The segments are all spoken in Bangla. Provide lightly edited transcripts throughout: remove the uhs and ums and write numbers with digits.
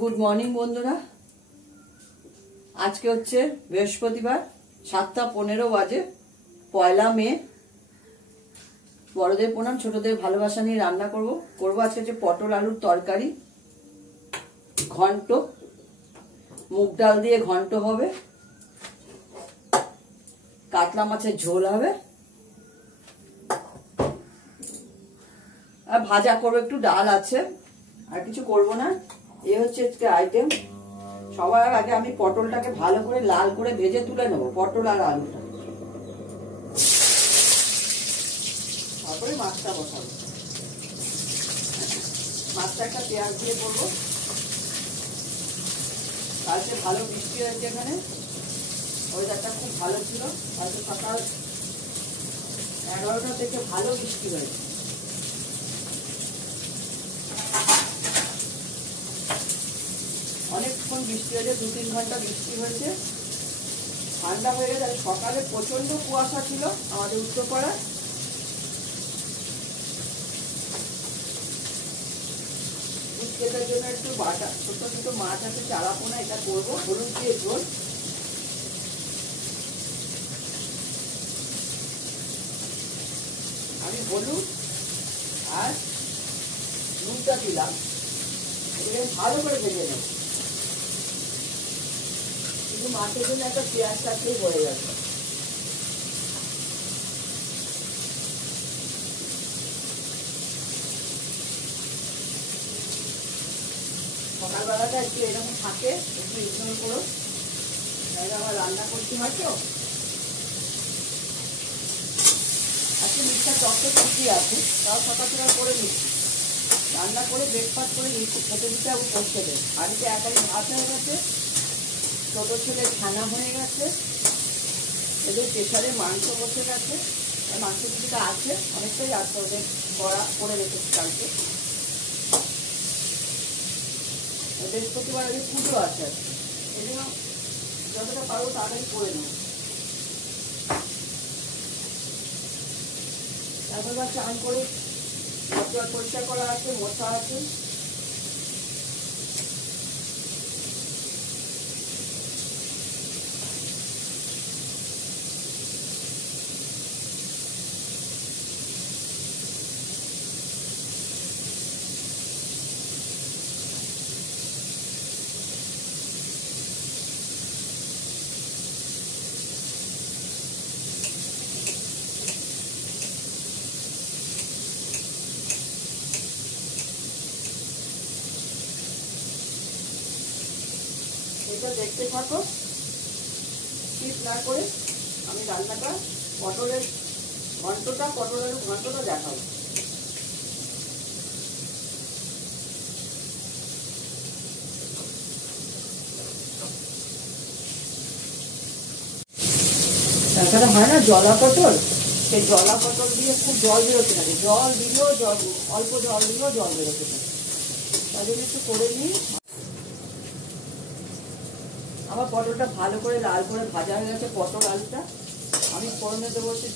গুড মর্নিং বন্ধুরা। আজকে হচ্ছে বৃহস্পতিবার, 7টা 15 বাজে, 1 মে। বড়দের প্রণাম, ছোটদের ভালোবাসা নিয়ে রান্না করব আজকে হচ্ছে পটল আলুর তরকারি, ঘন্ট, মুগ ডাল দিয়ে ঘন্ট হবে, কাতলা মাছের ঝোল হবে, আর ভাজা করবো একটু, ডাল আছে, আর কিছু করব না। এই হচ্ছে আজকে আইটেম। সবার আগে আমি পটলটাকে ভালো করে লাল করে ভেজে তুলে নেবো, পটল আর আলুটা, তারপরে মাছটা বসাবো। মাছটা একটা পেঁয়াজ দিয়ে করবো। কালকে ভালো বৃষ্টি হয়েছে, এখানে ওয়েদারটা খুব ভালো ছিল। কালকে সকাল 11টা থেকে ভালো বৃষ্টি হয়েছে। অনেকক্ষণ বৃষ্টি হয়েছে, 2-3 ঘন্টা বৃষ্টি হয়েছে, ঠান্ডা হয়ে গেছে। সকালে প্রচন্ড কুয়াশা ছিল আমাদের উত্তরপাড়ায়। এটার জন্য একটু বাটা, ছোট ছোট মাছ আছে, চারাপোনা, এটা করবো হলুদ দিয়ে ঝোল। আমি হলুদ আর নুনটা দিলাম, এটাকে ভালো করে ভেজে নেব। কিন্তু মাছের জন্য একটা পেঁয়াজ কাটলেই হয়ে যাবে। সকালবেলাটা একটু এরকম থাকে, একটু ইগনোর করো, তাহলে আবার রান্না করতে হয়। তো আজকে মিক্সার টকটা টুকি আছে, তাও সকাল সকাল করে নিচ্ছি, রান্না করে ব্রেকফাস্ট করে খেতে দিতে আমি পৌঁছে দেয়। বাড়িতে একাই ভাত হয়ে গেছে, ছোটো ছেলে ছানা হয়ে গেছে, এদের প্রেশারে মাংস বসে গেছে, মাংস কিছুটা আছে, অনেকটাই আছে, ওদের করে রেখেছি কালকে। বৃহস্পতিবার আগে পুজো আছে, এই জন্য যতটা পারবো তাড়াতাড়ি করে নেব। তারপর চান করে পরিষ্কার করা আছে, মশা আছে। এটা দেখতে থাকো, স্কিপ না করে। আমি রান্নাটা পটলের ঘন্টটা দেখাবো। তারপরে হয় না জলা পটল, সেই জলা পটল দিয়ে খুব জল বেরোতে থাকে, জল দিলেও অল্প জল দিলেও জল বেরোতে থাকে, তাই জন্য একটু করে নিই। আমার পটলটা ভালো করে লাল করে ভাজা হয়ে গেছে, পটল আলুটা। আমি ফোড়নে দেবো হচ্ছে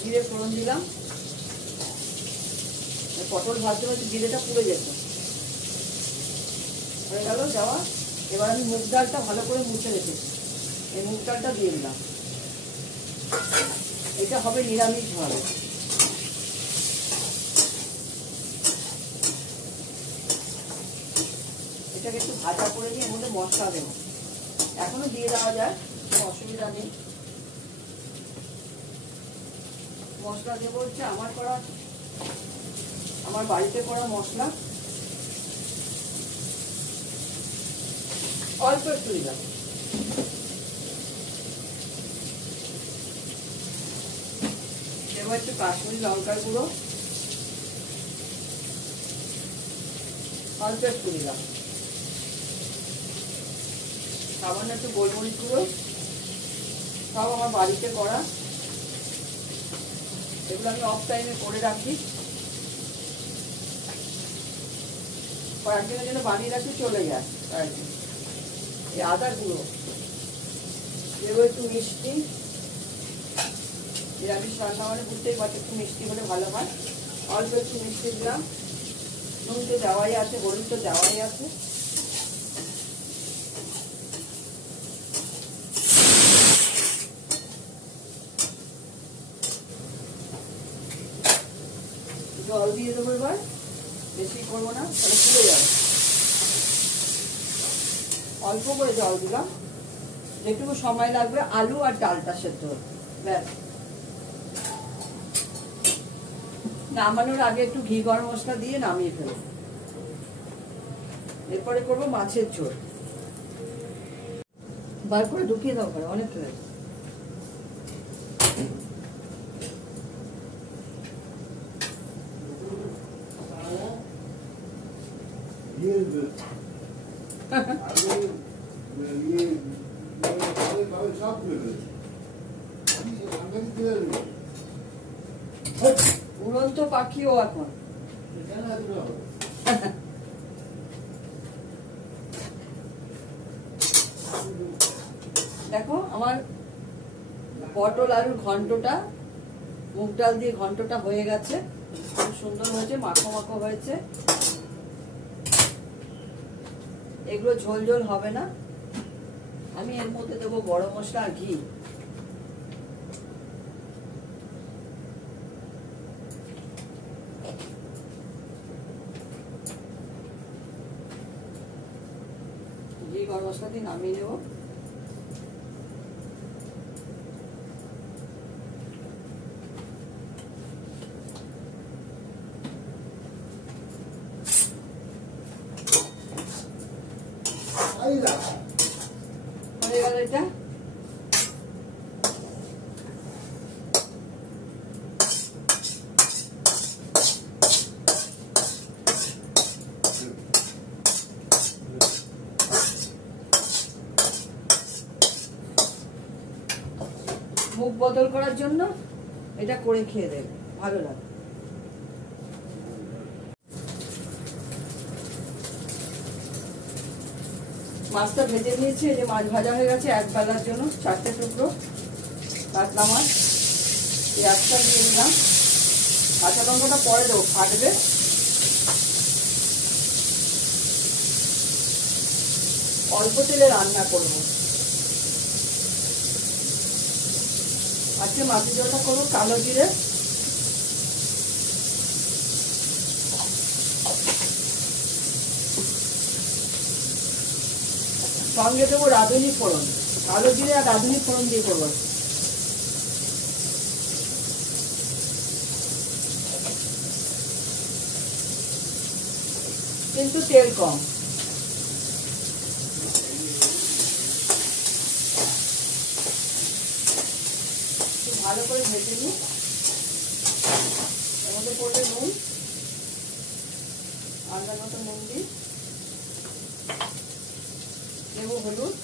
জিরে ফোড়ন দিলাম। পটল ভাজতে ভাজতে জিরেটা পুড়ে যেত, হয়ে গেল দেওয়া। এবার আমি মুগ ডালটা ভালো করে মুছে রেখেছি, এই মুগ ডালটা দিয়ে দিলাম। এটা হবে নিরামিষ ভাবে। এটাকে একটু ভাজা করে নিয়ে এর মধ্যে মশলা দেবো, এখনো দিয়ে দেওয়া যায়, কোনো অসুবিধা নেই। মশলা দেবো হচ্ছে আমার বাড়িতে করা মশলা, অল্প একটু দিলাম। দেবো একটু কাশ্মীরি লঙ্কার গুঁড়ো, অল্প একটু দিলাম। সামান্য একটু গোলমরিচ গুঁড়ো, সব আমার বাড়িতে করা, এগুলো আমি অফ টাইমে করে রাখি, কয়েকদিনের জন্য বানিয়ে রাখি, চলে যায় কয়েকদিন। এই আদার গুঁড়ো দেবো, একটু মিষ্টি, নিরামিষ রান্না মানে বুঝতেই পারছি একটু মিষ্টি হলে ভালো হয়। অল্প একটু মিষ্টি দিলাম, নুন তো দেওয়াই আছে, হলুদ তো দেওয়াই আছে। জল দিয়ে দেবো এবার, বেশি করবো না তাহলে ফুলে যাবে। অল্প করে জল দিলাম, যেটুকু সময় লাগবে আলু আর ডালটা সেদ্ধ হতে। ব্যাস, নামানোর আগে একটু ঘি গরম মশলা দিয়ে নামিয়ে ফেলবো। এরপরে করবো মাছের ঝোল। বার করে ঢুকিয়ে দাও, করে অনেক হয়েছে। উড়ন্ত পাখিও এখন। দেখো আমার পটল আলুর ঘন্টটা, মুগ ডাল দিয়ে ঘন্টটা হয়ে গেছে, খুব সুন্দর হয়েছে, মাখো মাখো হয়েছে। এগুলো ঝোল ঝোল হবে না। আমি এর মধ্যে দেবো গরম মশলা আর ঘি। ঘি গরম মশলা দিয়ে নামিয়ে নেব। হয়ে গেল এটা। মুখ বদল করার জন্য এটা করে খেয়ে দেবে, ভালো লাগে। মাছটা ভেজে নিয়েছি, এই যে মাছ ভাজা হয়ে গেছে এক বেলার জন্য, 4টে টুকরো কাতলা মাছ। পেঁয়াজটা দিয়ে দিলাম, কাঁচা লঙ্কাটা পরে দেবো, ফাটবে। অল্প তেলে রান্না করব। আজকে মাছের ঝোলটা করবো কালো জিরে, সঙ্গে দেবো রাঁধুনি ফোড়ন। কালো জিরে আর রাঁধুনি ফোড়ন দিয়ে করবো। কিন্তু তেল কম। ভালো করে ভেজে নিই। এর মধ্যে পড়বে নুন, আন্দাজ মতো নুন দিই, দেবো হলুদ,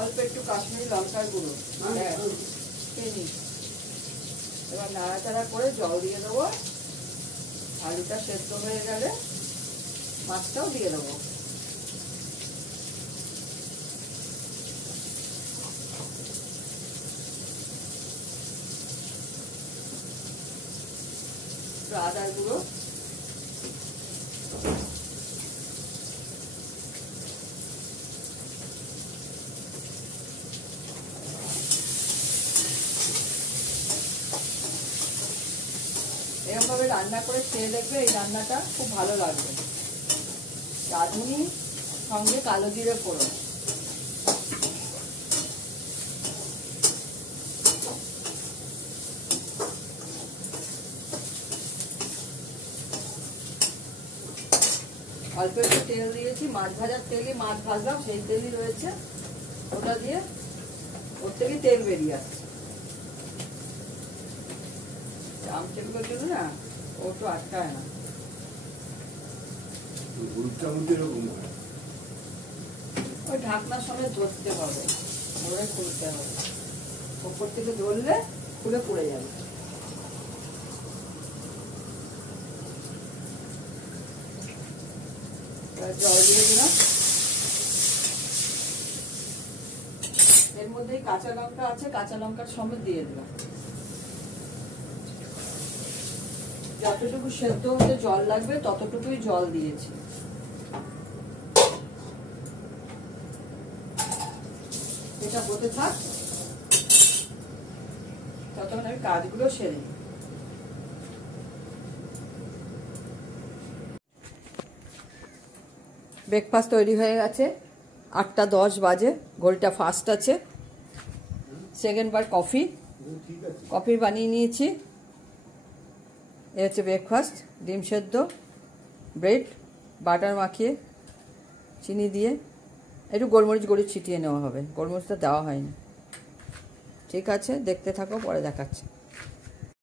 অল্প একটু কাশ্মীরি লঙ্কার গুঁড়ো। এবার নাড়াচাড়া করে জল দিয়ে দেবো। আলুটা সেদ্ধ হয়ে গেলে মাছটাও দিয়ে দেবো। আদার গুঁড়ো, এরকম ভাবে রান্না করে খেয়ে দেখবে, এই রান্নাটা খুব ভালো লাগবে। রাঁধুনি সঙ্গে কালো জিরে ফোড়ন। অল্প একটু তেল দিয়েছি, মাছ ভাজার তেলই মাছ ভাজলাম, সেই তেলই রয়েছে, ওটা দিয়ে ওর থেকে তেল বেরিয়ে আসছে। চামচেগুলোর জন্য না ও তো আটকায় না। ওই ঢাকনার সঙ্গে ধরতে হবে, ধরে খুলতে হবে। ওপর থেকে ধরলে খুলে পড়ে যাবে। জল দিয়ে দিলাম। মধ্যে কাঁচা লঙ্কা আছে, কাঁচা লঙ্কার সমেত দিয়ে দিলাম। যতটুকু সেদ্ধ হতে জল লাগবে ততটুকুই জল দিয়েছি। এটা হতে থাক, ততক্ষণ আমি কাজগুলো সেরে নিই। ব্রেকফাস্ট তৈরি হয়ে গেছে, 8:10 বাজে, ঘড়িটা ফাস্ট আছে। সেকেন্ড বার কফি বানিয়ে নিয়েছি। এ হচ্ছে ব্রেকফাস্ট, ডিম সেদ্ধ, ব্রেড, বাটার মাখিয়ে চিনি দিয়ে একটু গোলমরিচ গুঁড়ো ছিটিয়ে নেওয়া হবে, গোলমরিচটা দেওয়া হয়নি। ঠিক আছে, দেখতে থাকো, পরে দেখাচ্ছি।